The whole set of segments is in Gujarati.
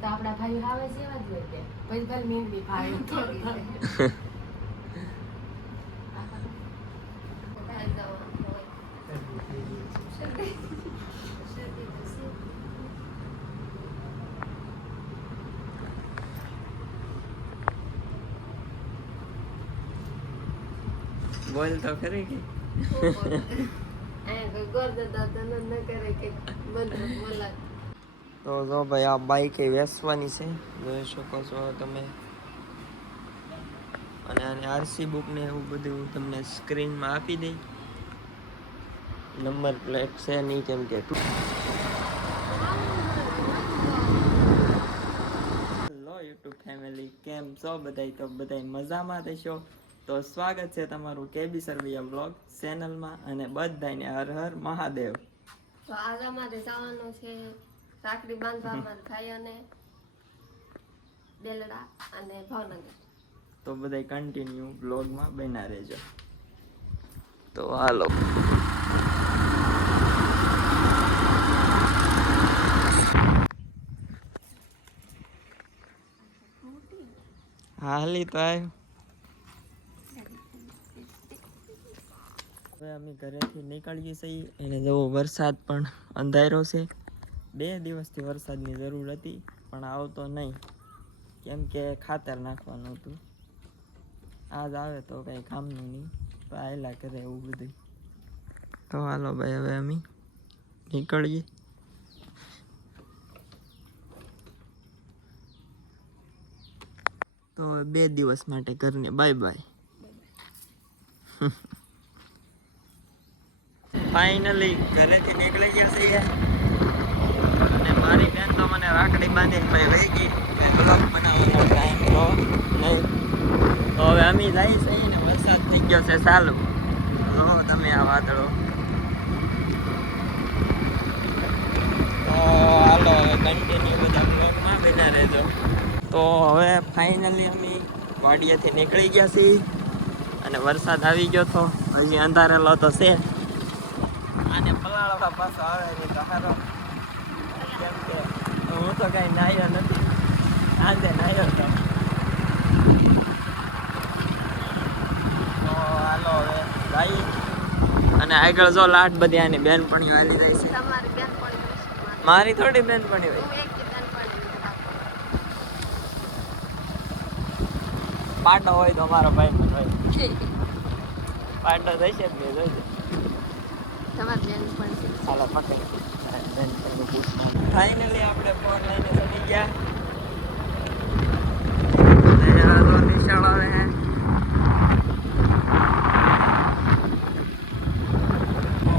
તો આપડા ભાઈ આવે છે એવા જ હોય તે પછી ભલે મીંડી ભાઈ બોલ તો ખરી કે તો જો ભાઈ આ બાઈક એ વેચવાની છે, જોઈ શકો છો તમે. અને આને આરસી બુક ને એવું બધું તમને સ્ક્રીનમાં આપી દઈ. નંબર પ્લેટ છે નહીં કેમ કે હેલો યુટ્યુબ ફેમિલી, કેમ છો બધાય? તો બધાય મજામાં રહેશો. તો સ્વાગત છે તમારું કેબી સરવૈયા બ્લોગ ચેનલમાં અને બધાને હર હર મહાદેવ. તો આજ અમારે જવાનું છે રાખડી બાંધવા અમારા ભાઈઓને બેલડા અને ભાવનગર. તો બધાય કન્ટિન્યુ બ્લોગમાં બના રહેજો. તો હાલો. હાલી તો આવ્યો. હવે અમે ઘરેથી નીકળીએ છીએ એને જવો વરસાદ પણ અંધારો છે. 2 દિવસથી વરસાદની જરૂર હતી પણ આવતો નહીં, કેમ કે ખાતર નાખવાનું હતું. આજ આવે તો કંઈ કામનું નહીં, તો આયલા કરે એવું બધું. તો હાલો ભાઈ હવે અમે નીકળીએ. તો 2 દિવસ માટે ઘરને બાય બાય. ફાઇનલી ઘરેથી નીકળી ગયા છીએ અને મારી બેન તો મને રાખડી બાંધીને ભાઈ વહી ગઈ. બ્લોગ બનાવવાનો ટાઈમ તો નહીં. તો હવે અમે જઈએ છીએ ને વરસાદ થઈ ગયો છે ચાલુ. જો તમે આ વાદળો. તો હાલો હવે કન્ટિન્યુ બધા બ્લોગમાં બના રહેજો. તો હવે ફાઇનલી અમે વાડિયાથી નીકળી ગયા છીએ અને વરસાદ આવી ગયો તો હજી અંધારેલો તો છે. આને પલાળવા પાછો આવે નહીં તો સારો, કેમ કે હું તો કાંઈ નાહ્યો નથી, આજે નાહ્યો હતો. તો હાલો હવે ભાઈ. અને આગળ જો લાટ બધી આની બેનપણીઓ હાલી જાય છે. મારી થોડી બેનપણી હોય. પાટો હોય તો અમારો ભાઈ પણ હોય. પાટો થશે જ નહીં, જોઈજો. ફાઇનલી આપણે 4 લાઈને ચડી ગયા. નિશાળ આવે હે.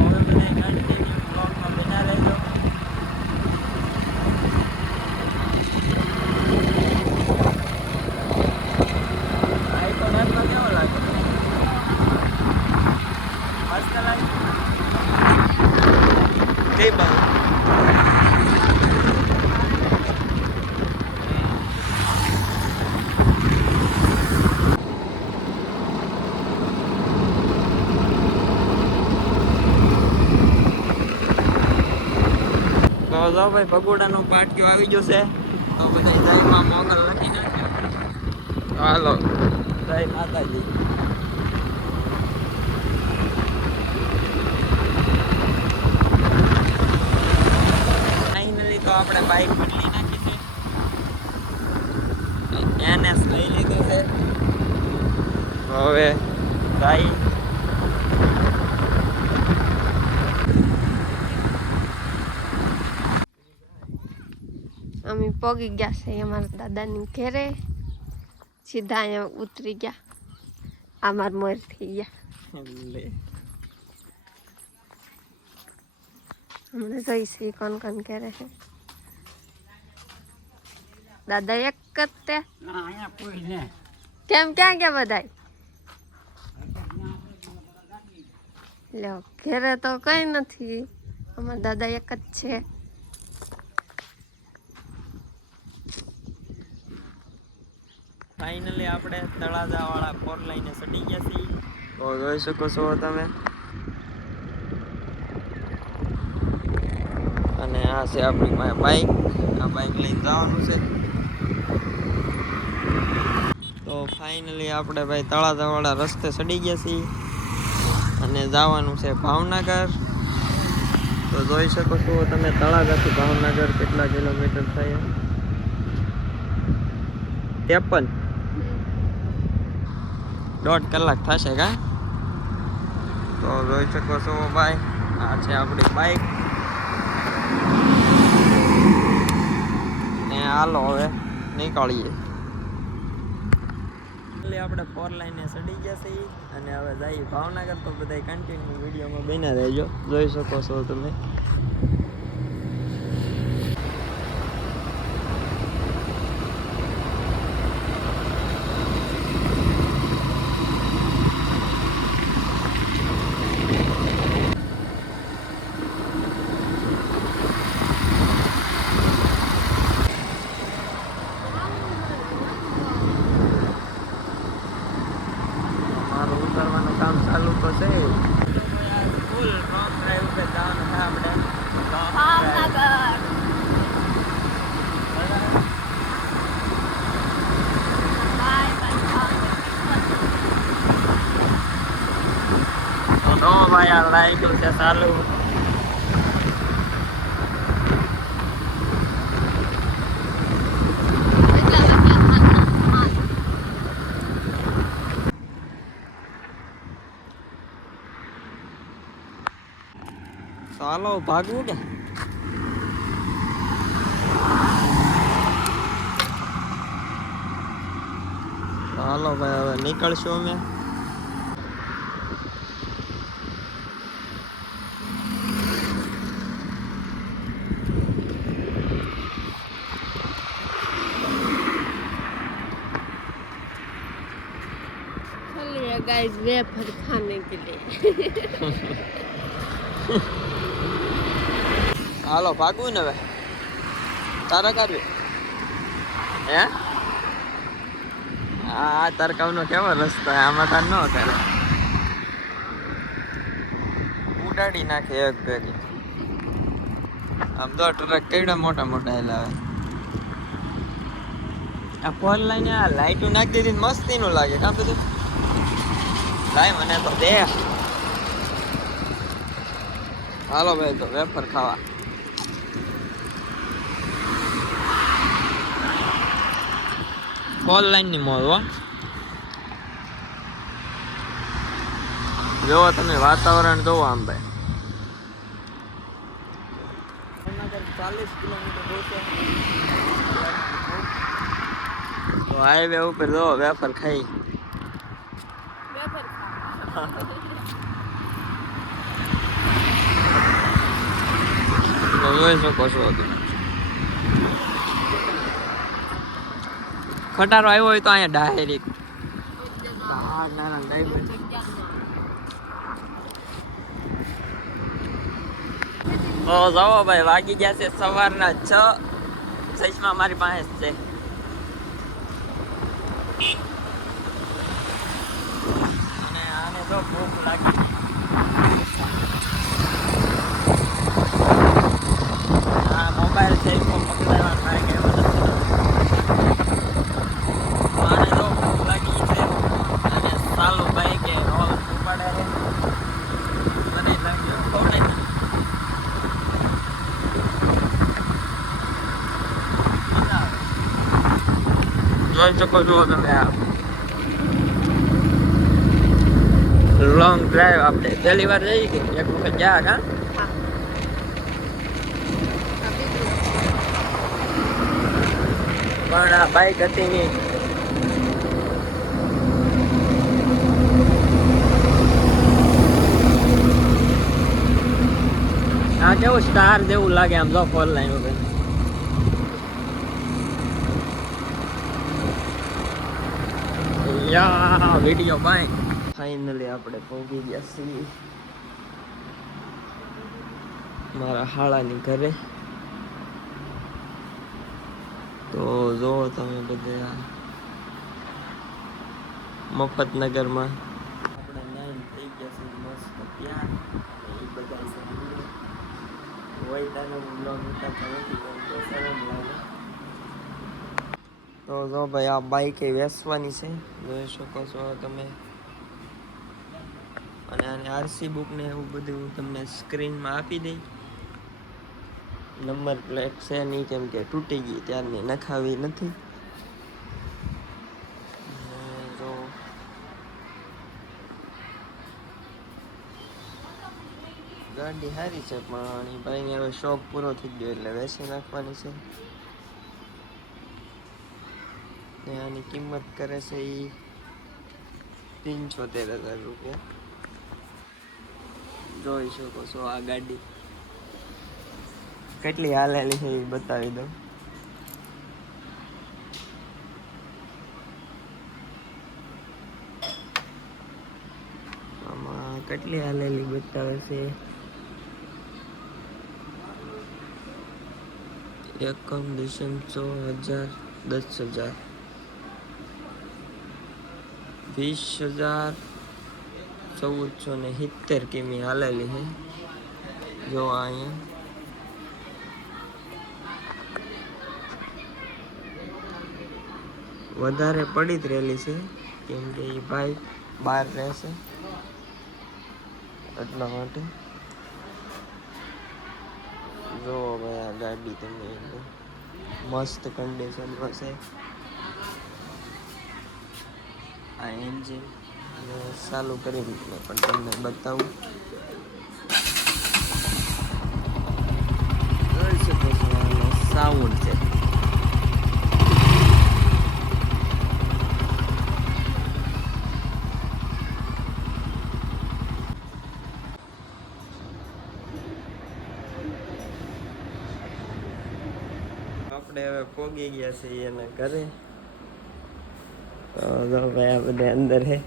હવે બધા કન્ટિન્યુ બ્લોગમાં બના રહેજો. આઈફોન એપમાં કેવો લાગે? મસ્ત લાગે. કઈ બાજુ? તો જો ભાઈ પગોડાનો પાટિયો આવી ગયો છે. તો બધા જયમાં મોગલ લખી નાખ્યો. હાલો જય માતાજી. ફાઇનલી તો આપણે બાઇક બદલી નાખી છે. NS લઈ લીધું છે. હવે ભાઈ અમે પોગી ગયા છે અમારા દાદાની ઘેરે. સીધા અહીંયા ઉતરી ગયા. અમાર મોર થઈ ગયા. હમણાં જોઈશું કોણ કોણ કરે છે. દાદા એક જ તે કેમ ક્યાં ગયા બધા? લ્યો ઘેરે તો કઈ નથી, અમારા દાદા એક જ છે. ફાઇનલી આપણે તળાજા વાળા 4 લાઈને ચડી ગયા છીએ તો જોઈ શકો છો તમે. અને આ છે આપણી પાસે બાઈક. આ બાઈક લઈને જવાનું છે. તો ફાઇનલી આપણે ભાઈ તળાજાવાળા રસ્તે ચડી ગયા છીએ અને જવાનું છે ભાવનગર. તો જોઈ શકો છો તમે તળાજાથી ભાવનગર કેટલા કિલોમીટર થાય? 53. 1.5 કલાક થશે કા? તો જોઈ શકો છો ભાઈ, આ છે આપણી બાઈક. ને હાલો હવે નીકળીએ. આપણે 4 લાઈને ચડી ગયા છીએ અને હવે જઈએ ભાવનગર. તો બધા કન્ટિન્યુ વિડીયોમાં બન્યા રહેજો. જોઈ શકો છો તમે. ઉતરવાનું કામ ચાલુ તો છે. ફૂલ રોંગ ડ્રાઈવ ઉપર જવાનું છે આપણે ભાવનગર. તો ભાઈ આ લાગ્યું છે ચાલુ. ચાલો ભાગવું કે? ચાલો ભાઈ હવે નીકળશું અમે. चलिए गाइस वेफर खाने के लिए. હાલો ભાગવું ને હવે. તારા કાઢવી હે? આ તરકાવનો કેવો રસ્તો? આમાં તાર ન કરે, ઉડાડી નાખે એક ભેગી. આમ તો ટ્રક કેવડા મોટા મોટા હેલાવે. આ 4 લાઈને આ લાઈટો નાખી દીધી મસ્તી નું લાગે કામ બધું. લાય મને તો દે. હાલો ભાઈ તો વેફર ખાવા. કોલ લાઈન ની મોલ હો. જોવો તમે વાતાવરણ જોવો આમ ભાઈ. 40 કિલોમીટર તો હાઈવે ઉપર જો વેફર ખાઈ. જોઈ શકો છો તમે. ખટારો આવ્યો હોય તો અહીંયા ડાયરેક્ટ તો જાઓ ભાઈ, વાગી ગયા છે સવારના 6. ચશ્મા મારી પાસે છે. અને આને તો ભૂખ લાગી. આ મોબાઈલ છે પકડાવવા થાય કે આને તો ભૂખ લાગી છે. અને સાલું ભાઈ કે રોલ ઉપાડે છે મને લાગ્યો ખવડાય. જોઈ શકો છો તમે આ લોંગ ડ્રાઈવ. આપણે પહેલી વાર જઈ કે એક વખત ગયા કા? પણ આ બાઈક હતી નહીં. આ કેવું સ્ટાર જેવું લાગે આમ જો 4 લાઈન ઉપર. યા વિડિયો બાય. ફાઇનલી આપણે પહોંચી ગયા છીએ મારા હાળાની ઘરે. તો જો તમે બધે મફતનગરમાં આપણે ન્યાય હોય તારો બ્લોગ ઉતારતા નથી કેમ કે શરમ લાગે. તો જો ભાઈ આ બાઈક એ વેચવાની છે, જોઈ શકો છો તમે. અને આને આરસી બુક ને એવું બધું તમને સ્ક્રીનમાં આપી દઈ. નંબર પ્લેટ છે નહીં કેમ કે તૂટી ગઈ ત્યારની નખાવી નથી. જો ગાડી સારી છે પણ ભાઈને હવે શોખ પૂરો થઈ ગયો એટલે વેચી નાખવાની છે. ને આની કિંમત કરે છે એ 75,000 રૂપિયા. જોઈ શકો છો આ ગાડી કેટલી હાલેલી છે એ બતાવી દઉં. આમાં કેટલી હાલેલી બતાવે છે. 51,10,000 10,000 20,1470 કિમી હાલેલી છે. જો અહીંયા વધારે પડી જ રહેલી છે કેમ કે એ ભાઈ બહાર રહેશે એટલા માટે. જો ભાઈ આ ગાડી તમે એકદમ મસ્ત કન્ડિશનમાં છે. આ એન્જિન ચાલુ કરીને પણ તમને બતાવું. જોઈ શકો છો આનો સાઉન્ડ છે. આપણે હવે પોગી ગયા છીએ એના ઘરે. તો ભાઈ આ બધા અંદર હે.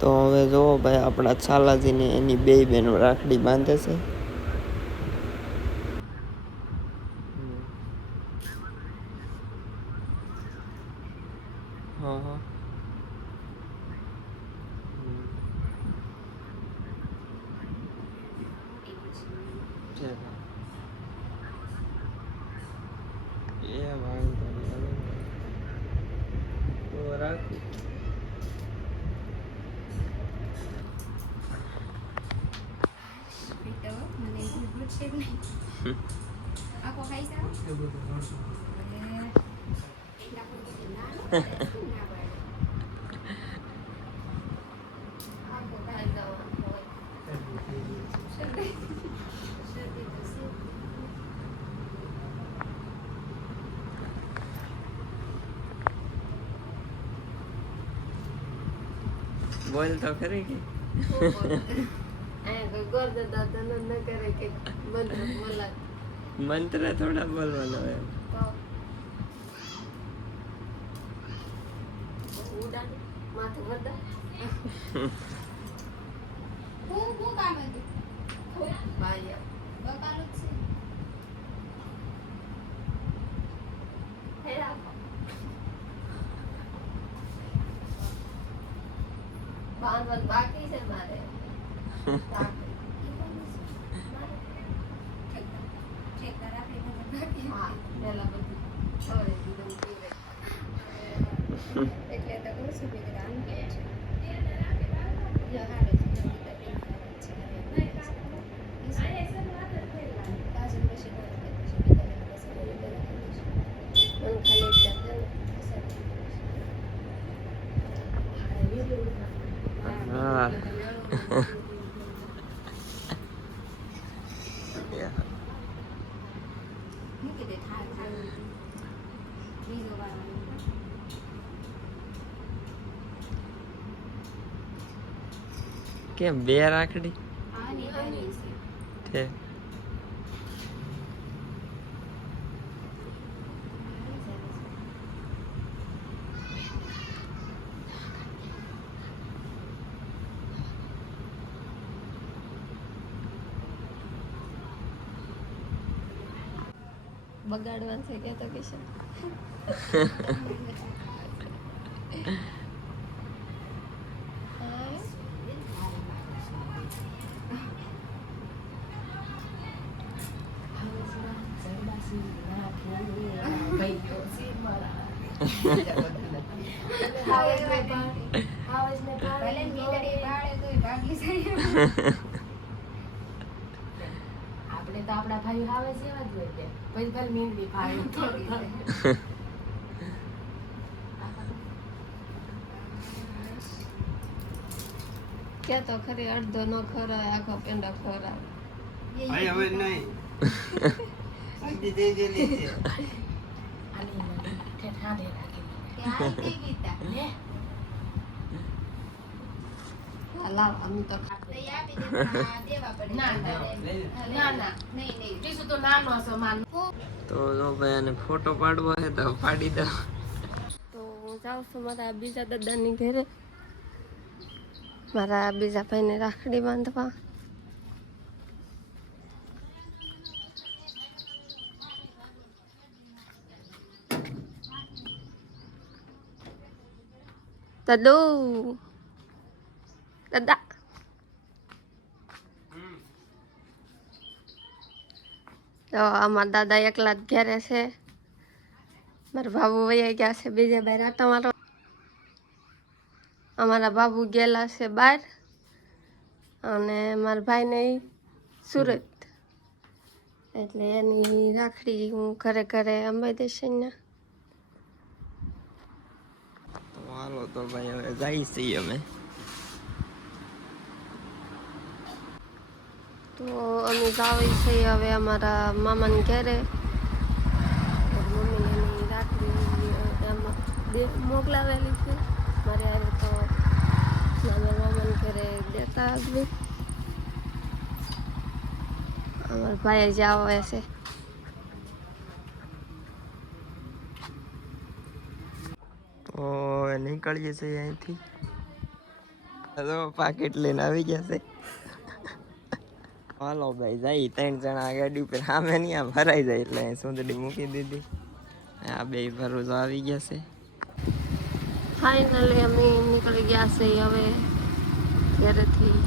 તો હવે જો ભાઈ આપણા છાલાજીને એની બે બહેનો રાખડી બાંધે છે. હા હા એ વાંધો નહીં તો રાખું. બોલ તો ખરી કે મંત્ર થોડા બોલવાનો એમ. બાકી છે મારે. એટલે તો કહું છું કે આમ કે હા કેમ બે રાખડી છે? બગાડવાનું છે કે તો કિશન આપણે તો આપણા ભાઈ હાવે જેવા જ હોય તે પછી ભલે મહેંદી ફાવે કે તો ખરી અડધો નો ખરાય આખો પેંડો ખરાય હવે નહીં આજી દે જેલી છે આની ઠેઠાડે રાખી લે લાવ આમ તો તો જો ભાઈ આને ફોટો પાડવો છે તો પાડી દો. તો હું જાઉં છું મારા બીજા દાદાની ઘરે મારા બીજા ભાઈને રાખડી બાંધવા. દાદુ દાદા તો અમારા દાદા એકલા જ ઘરે છે. મારા બાબુ વયા ગયા છે બીજે બહાર આટો મારો. અમારા બાબુ ગયેલા છે બહાર અને મારા ભાઈને ઈ સુરત, એટલે એની રાખડી હું ઘરે ઘરે અંબાઈ દઈશ ને. તો હાલો તો ભાઈ હવે જઈએ છીએ અમે. તો અમે જાવી છીએ હવે અમારા મામાને ઘરે. મમ્મીને એની રાખડી એમાં મોકલાવેલી છે મારે હવે તો મારા મામાને ઘરે દેતા આવી. અમારા ભાઈ જ આવે છે. તો હવે નીકળીએ છીએ અહીંથી. તો પાકીટ લઈને આવી ગયા છે. હાલો ભાઈ જઈ 3 જણા ગાડી ઉપર સામે નહીં આ ભરાઈ જાય એટલે સુંદડી મૂકી દીધી. આ બે ભરોસો આવી ગયા છે. ફાઇનલી અમે નીકળી ગયા છે હવે ઘરેથી.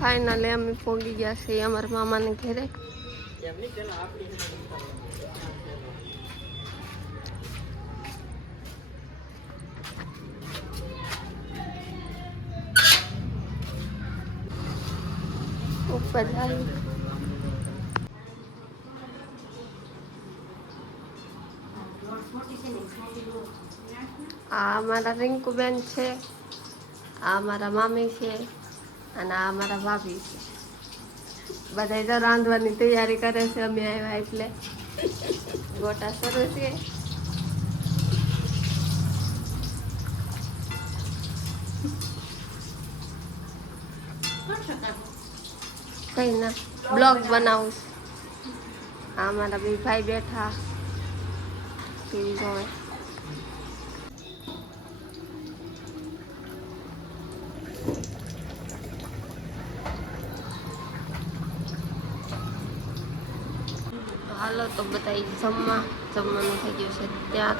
ફાઇનલી અમે પહોંચી ગયા છીએ અમારા મામાને ઘરે. ઉપર આવી આ અમારા રિંકુબેન છે, આ અમારા મામી છે અને આ અમારા ભાભી છે. બધા તો રાંધવાની તૈયારી કરે છે. અમે આવ્યા એટલે ગોટા શરૂ છે. કઈ ના બ્લોગ બનાવું. આ અમારા બે ભાઈ બેઠા ટીવી જોવે. હાલો તો બધા જમવાનું થઈ ગયું છે ત્યાં.